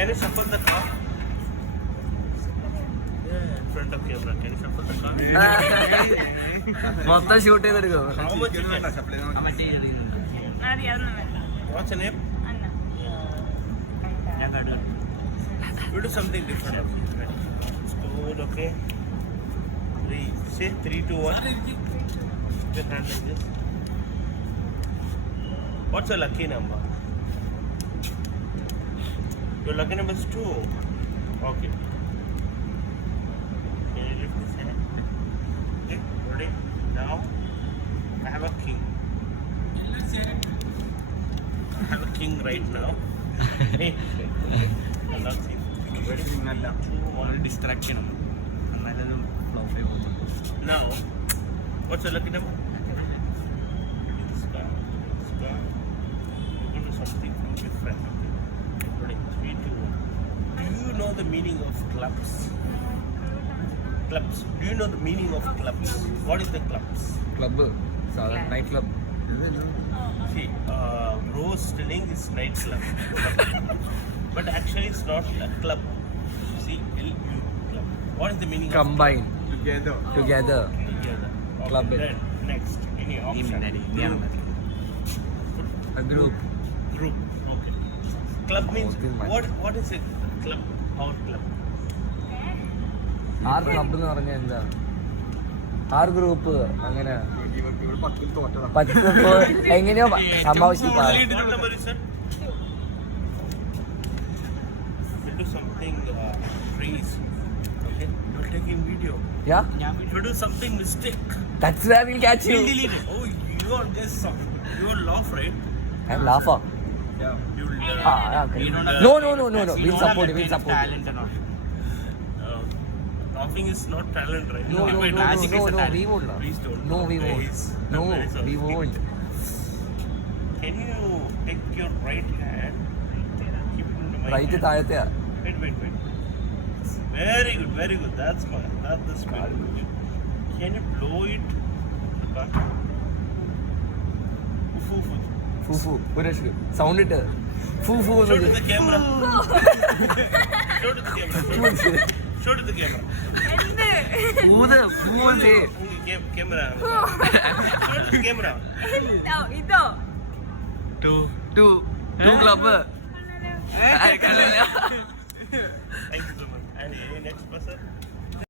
Can you shuffle the car? Yeah, in front of camera. Can you shuffle the car? മൊത്തം shoot ചെയ്തെടുക്കും. How much you get? What's your name? We'll do something different. Spoon, okay? 3. Say 3, 2, 1. Just hand like this. What's your lucky number? Your lucky number is 2. Okay. Can you lift this hand? Okay, ready? Now, I have a king. I have a king right now. Hey, I'm not seeing. Ready? Distraction നല്ലതും flop പോകുന്നു. Now, what's your lucky number? Star. We're going to do something different. Ready? 3, 2, 1. Do you know the meaning of clubs? Clubs. Do you know the meaning of clubs? What is the clubs? Club സാധാരണ night club. See, Rose telling is night club. But actually it's not a club. C-L-U, club. What is the meaning combine of together? Together Together. Club. Then, next, any option? Group. Group. Okay. Club means, Oh, this what is a club? Our club. Our club എന്ന് പറഞ്ഞാൽ എന്താ? Our group അങ്ങനെ പത്ത് എങ്ങനെയോ സമാവശ്യം. What number is it? We'll do something freeze. Okay? You're taking video. Yeah, If you do something mistake, that's where we'll catch we'll you. delete it. Oh, you are just you will laugh, right? I'm laugher. You will. Okay. No. We'll support you. Laughing is not talent, right? No, we won't laugh. Please don't. No, we won't. Please. No, I'm very sorry. we won't. Can you take your right hand? Keep it into my Right hand. താഴത്തെയാ. Wait. Very good. That's the spirit. Can you blow it? ഫൂഫു പുരേഷ് sound ഇട്ട് ഫൂഫു Show to the camera. Show to the camera. Show to the camera. ഊത് പൂവേ. Camera. Show to the camera. ഇതോ two club. Thank you so much. And next person.